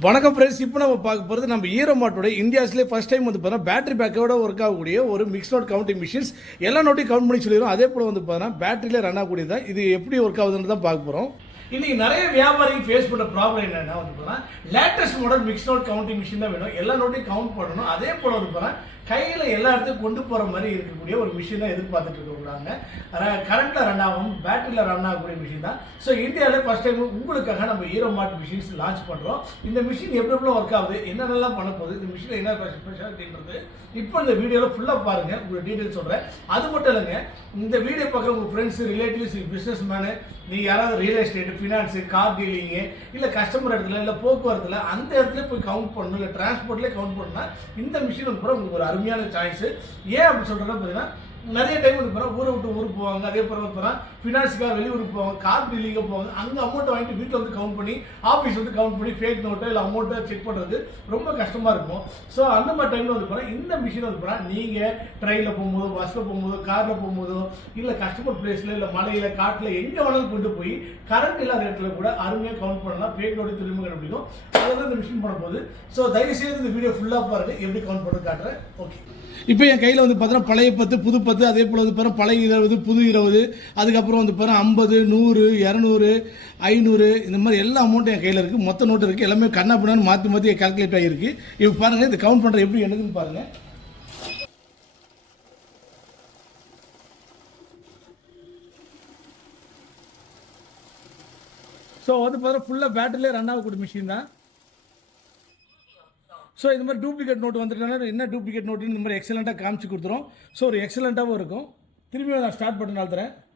வணக்கம் ஃப்ரெண்ட்ஸ் இப்போ நம்ம பார்க்க போகிறது நம்ம ஈரோ மாட்டோட இந்தியாஸ்லேயே ஃபஸ்ட் டைம் வந்து பார்த்தீங்கன்னா பேட்டரி பேக்கோட ஒர்க் ஆகக்கூடிய ஒரு மிக்ஸ் நோட் கவுண்டிங் மிஷின்ஸ் எல்லா நோட்டையும் கவுண்ட் பண்ணி சொல்லிடுவோம் அதே போல் வந்து பார்த்தீங்கன்னா பேட்டரியில் ரன் ஆகக்கூடியது தான் இது எப்படி ஒர்க் ஆகுதுன்னு தான் பார்க்க போகிறோம் இன்னைக்கு நிறைய வியாபாரிகள் ஃபேஸ் பண்ண ப்ராப்ளம் என்னென்னா வந்து பார்த்தீங்கன்னா latest model mix note counting machine தான் வேணும். எல்லா நோட்டையும் கவுண்ட் பண்ணணும். அதே போல் வந்து பார்த்தீங்கன்னா கையில் எல்லா இடத்துக்கும் கொண்டு போகிற மாதிரி இருக்கக்கூடிய ஒரு மிஷின் தான் எதிர்பார்த்துட்டு இருக்கக்கூடாங்க கரண்ட்டில் ரன் ஆகும் பேட்டரியில் ரன் ஆகக்கூடிய மிஷின் தான். ஸோ இந்தியாவில் ஃபஸ்ட் டைம் உங்களுக்காக நம்ம ஹீரோ மார்ட் மிஷின்ஸ் லான்ச் பண்ணுறோம் இந்த மிஷின் எப்படி எப்படி ஒர்க் ஆகுது என்னென்னலாம் பண்ண போகுது இந்த மிஷினில் என்ன ஸ்பெஷாலிட்டின்றது இப்போ இந்த வீடியோவில் ஃபுல்லாக பாருங்கள் உங்களுக்கு டீட்டெயில் சொல்கிறேன் அது மட்டும் இல்லைங்க இந்த வீடியோ பார்க்குற உங்கள் ஃப்ரெண்ட்ஸ் ரிலேட்டிவ்ஸ் பிஸ்னஸ் மேனு நீங்கள் யாராவது real estate finance car dealing இல்லை கஸ்டமர் இடத்துல இல்லை போக்குவரத்தில் அந்த இடத்துல போய் கவுண்ட் பண்ணணும் இல்லை டிரான்ஸ்போர்ட்லேயே கவுண்ட் பண்ணால் இந்த மிஷினும் கூட உங்களுக்கு ஒரு அருமையான சாய்ஸு ஏன் அப்படி சொல்கிறேன்னா பார்த்தீங்கன்னா நிறைய டைம் வந்து போகிறோம் ஊரை விட்டு ஊருக்கு போவாங்க அதே போகிற வந்து போகிறோம் ஃபினான்ஸுக்காக வெளியூருக்கு போவாங்க கார் டீலிங்காக போவாங்க அங்கே அமௌண்ட்டை வாங்கிட்டு வீட்டில் வந்து கவுண்ட் பண்ணி ஆஃபீஸ் வந்து கவுண்ட் பண்ணி ஃபேக் நோட்டோ இல்லை அமௌண்ட்டை செக் பண்ணுறது ரொம்ப கஷ்டமாக இருக்கும். ஸோ அந்த மாதிரி டைமில் வந்து போகிறேன் இந்த மிஷின் வந்து போகிறேன் நீங்கள் ட்ரெயினில் போகும்போது பஸ்ஸில் போகும்போது காரில் போகும்போதோ இல்லை கஸ்டமர் பிளேஸில் இல்லை மலையில் காட்டில் எங்கே வேணாலும் கொண்டு போய் கரண்ட் இல்லாத இடத்துல கூட அருமையாக கவுண்ட் பண்ணலாம். ஃபேக் நோட்டு திரும்ப கண்டுபிடிக்கும். அதில் இந்த மிஷின் பண்ண போகுது ஸோ தயவுசெய்து இந்த வீடியோ ஃபுல்லாக பாருங்கள் எப்படி கவுண்ட் பண்ணி காட்டுறேன். ஓகே இப்போ என் கையில் வந்து பார்த்தீங்கன்னா பழைய பத்து புது முப்பது அதே போல் வந்து பாருங்க பழைய இருபது புது இருபது அதுக்கப்புறம் வந்து பாருங்க ஐம்பது நூறு இரநூறு ஐநூறு இந்த மாதிரி எல்லா அமௌண்ட்டும் என் கையில் இருக்குது மொத்த நோட்டு இருக்குது எல்லாமே கண்ணா பின்னான்னு மாற்றி மாற்றி கால்குலேட் ஆகிருக்கு இப்போ பாருங்கள் இது கவுண்ட் பண்ணுற எப்படி என்னதுன்னு பாருங்கள் ஸோ வந்து பார்த்தா ஃபுல்லாக பேட்டரியிலே ரன் ஆகக்கூடிய மிஷின் தான். ஸோ இது மாதிரி டூப்ளிகேட் நோட் வந்துட்டனால என்ன டூப்ளிகேட் நோட்டுன்னு இந்த மாதிரி எக்ஸலண்ட்டாக காமிச்சு கொடுத்துரும் ஸோ ஒரு எக்ஸலண்ட்டாகவும் இருக்கும். திரும்பி நான் ஸ்டார்ட் பண்ண நாள்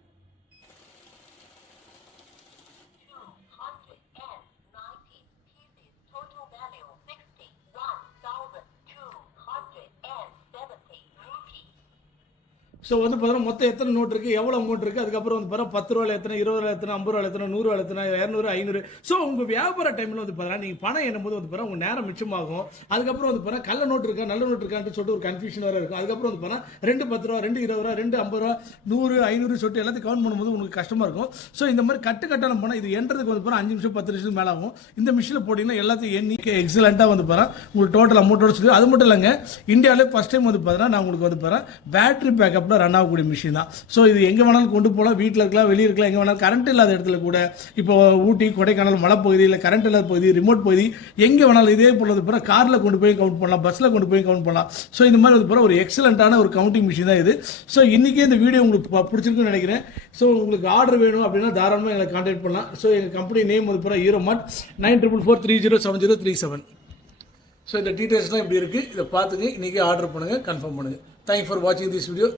ஸோ வந்து பார்த்தோன்னா மொத்தம் எத்தனை நோட் இருக்குது எவ்வளோ அமௌண்ட் இருக்குது அதுக்கப்புறம் வந்து பார்த்தா பத்து ரூபாயில் எத்தனை இருபது ரூபாய் எத்தனை ஐம்பது ரூபாய் எத்தனை நூறு எத்தனை இரநூறு ஐநூறு ஸோ உங்கள் வியாபார டைமில் வந்து பார்த்தீங்கன்னா நீங்கள் பணம் என்னும்போது வந்து பார்த்தா உங்கள் நேரம் மிச்சமாகும் அதுக்கப்புறம் வந்து பார்த்தா கள்ள நோட் இருக்கா நல்ல நோட் இருக்கான்னு சொல்லிட்டு ஒரு கன்ஃபியூஷன் வேறு இருக்கும் அதுக்கப்புறம் வந்து பார்த்தா ரெண்டு பத்து ரூபா ரெண்டு இருபது ரூபா ரெண்டு ஐம்பது ரூபா நூறு ஐநூறு சொல்லிட்டு எல்லாத்தையும் கவுண்ட் பண்ணும்போது உங்களுக்கு கஷ்டமாக இருக்கும் ஸோ இந்த மாதிரி கட்டு கட்டணம் பணம் இது எண்றதுக்கு வந்து பார்த்தா அஞ்சு நிமிஷம் பத்து நிமிஷம் மேலே ஆகும் இந்த மிஷினில் போட்டிங்கன்னா எல்லாத்தையும் எண்ணிக்கை எக்ஸலண்ட்டாக வந்து பார்த்தா உங்களுக்கு டோட்டல் அமௌண்ட்டோட சொல்லி அது மட்டும் இல்லைங்க இந்தியாவிலே ஃபஸ்ட் டைம் வந்து பார்த்தீங்கன்னா நான் உங்களுக்கு வந்து பார்த்தா பேட்டரி பேக்கப்பில் ரன் ஆகக்கூடிய மிஷின் தான். ஸோ இது எங்கே வேணாலும் கொண்டு போகலாம் வீட்டில் இருக்கலாம் வெளியே இருக்கலாம் எங்கே வேணாலும் கரண்ட் இல்லாத இடத்துல கூட இப்போ ஊட்டி கொடைக்கானல் மலைப்பகுதி இல்லை கரண்ட் இல்லாத பகுதி ரிமோட் பகுதி எங்கே வேணாலும் இதே போல் பிற காரில் கொண்டு போய் கவுண்ட் பண்ணலாம் பஸ்ஸில் கொண்டு போய் கவுண்ட் பண்ணலாம். ஸோ இந்த மாதிரி வந்து பாரு ஒரு எக்ஸலண்ட்டான ஒரு கவுண்டிங் மிஷின் தான் இது. ஸோ இன்றைக்கே இந்த வீடியோ உங்களுக்கு பிடிச்சிருக்குன்னு நினைக்கிறேன். ஸோ உங்களுக்கு ஆர்டர் வேணும் அப்படின்னா தாராளமாக எங்களை கான்டாக்ட் பண்ணலாம். ஸோ எங்கள் கம்பெனி நேம் வந்து பிற Hero Mart nine triple four three zero seven zero three seven so இந்த டீட்டெயில்ஸ்லாம் இப்படி இருக்குது இதை பார்த்துங்க. இன்றைக்கி ஆர்டர் பண்ணுங்கள் கன்ஃபார்ம் பண்ணுங்கள் தேங்க்ஸ் ஃபார் வாட்சிங் திஸ் வீடியோ